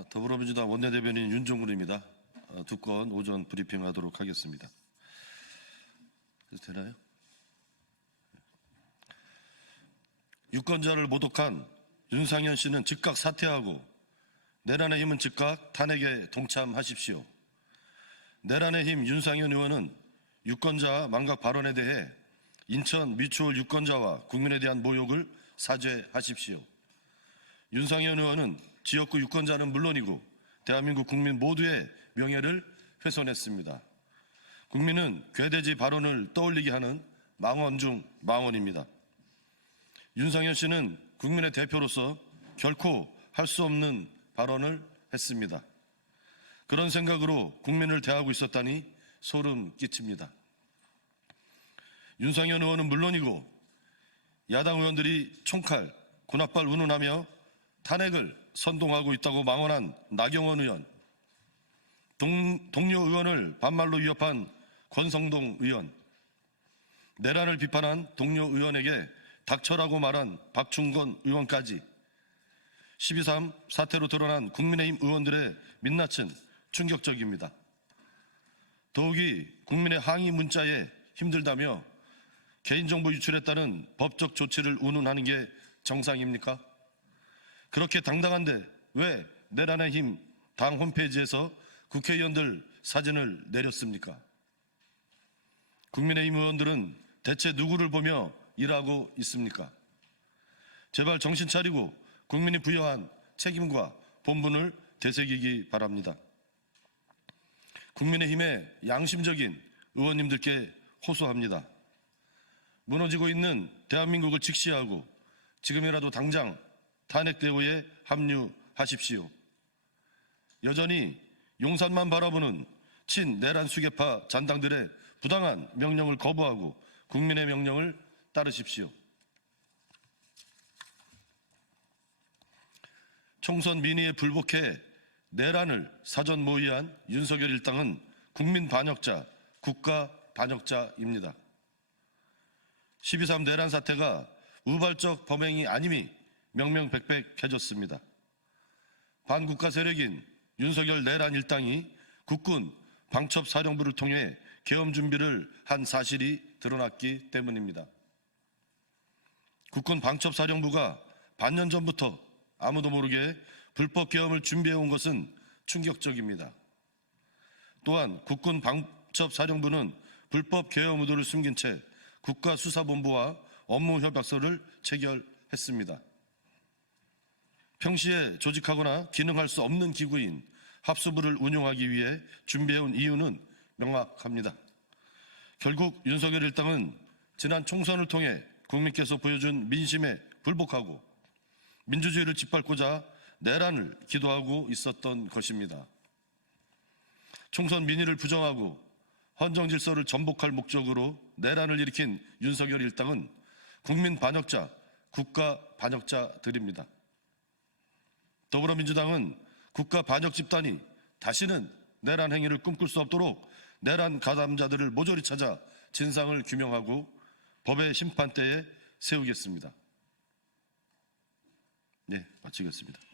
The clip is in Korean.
어, 더불어민주당 원내대변인 윤종근입니다. 어, 두건 오전 브리핑하도록 하겠습니다. 되나요? 유권자를 모독한 윤상현 씨는 즉각 사퇴하고 내란의 힘은 즉각 탄핵에 동참하십시오. 내란의 힘 윤상현 의원은 유권자 망각 발언에 대해 인천 미추홀 유권자와 국민에 대한 모욕을 사죄하십시오. 윤상현 의원은 지역구 유권자는 물론이고 대한민국 국민 모두의 명예를 훼손했습니다. 국민은 괴대지 발언을 떠올리게 하는 망언 중 망언입니다. 윤상현 씨는 국민의 대표로서 결코 할 수 없는 발언을 했습니다. 그런 생각으로 국민을 대하고 있었다니 소름 끼칩니다. 윤상현 의원은 물론이고 야당 의원들이 총칼, 군합발 운운하며 탄핵을 선동하고 있다고 망언한 나경원 의원, 동, 동료 의원을 반말로 위협한 권성동 의원, 내란을 비판한 동료 의원에게 닥쳐라고 말한 박충건 의원까지 12.3 사태로 드러난 국민의힘 의원들의 민낯은 충격적입니다. 더욱이 국민의 항의 문자에 힘들다며 개인정보 유출했다는 법적 조치를 운운하는 게 정상입니까? 그렇게 당당한데 왜 내란의 힘 당 홈페이지에서 국회의원들 사진을 내렸습니까? 국민의힘 의원들은 대체 누구를 보며 일하고 있습니까? 제발 정신 차리고 국민이 부여한 책임과 본분을 되새기기 바랍니다. 국민의힘의 양심적인 의원님들께 호소합니다. 무너지고 있는 대한민국을 직시하고 지금이라도 당장 탄핵 대우에 합류하십시오. 여전히 용산만 바라보는 친 내란 수계파 잔당들의 부당한 명령을 거부하고 국민의 명령을 따르십시오. 총선 민의에 불복해 내란을 사전 모의한 윤석열 일당은 국민 반역자, 국가 반역자입니다. 12.3 내란 사태가 우발적 범행이 아님이 명명백백해졌습니다. 반국가 세력인 윤석열 내란 일당이 국군 방첩사령부를 통해 계엄 준비를 한 사실이 드러났기 때문입니다. 국군 방첩사령부가 반년 전부터 아무도 모르게 불법 계엄을 준비해 온 것은 충격적입니다. 또한 국군 방첩사령부는 불법 계엄 의도를 숨긴 채 국가수사본부와 업무 협약서를 체결했습니다. 평시에 조직하거나 기능할 수 없는 기구인 합수부를 운용하기 위해 준비해온 이유는 명확합니다. 결국 윤석열 일당은 지난 총선을 통해 국민께서 보여준 민심에 불복하고 민주주의를 짓밟고자 내란을 기도하고 있었던 것입니다. 총선 민의를 부정하고 헌정 질서를 전복할 목적으로 내란을 일으킨 윤석열 일당은 국민 반역자, 국가 반역자들입니다. 더불어민주당은 국가 반역 집단이 다시는 내란 행위를 꿈꿀 수 없도록 내란 가담자들을 모조리 찾아 진상을 규명하고 법의 심판대에 세우겠습니다. 네, 마치겠습니다.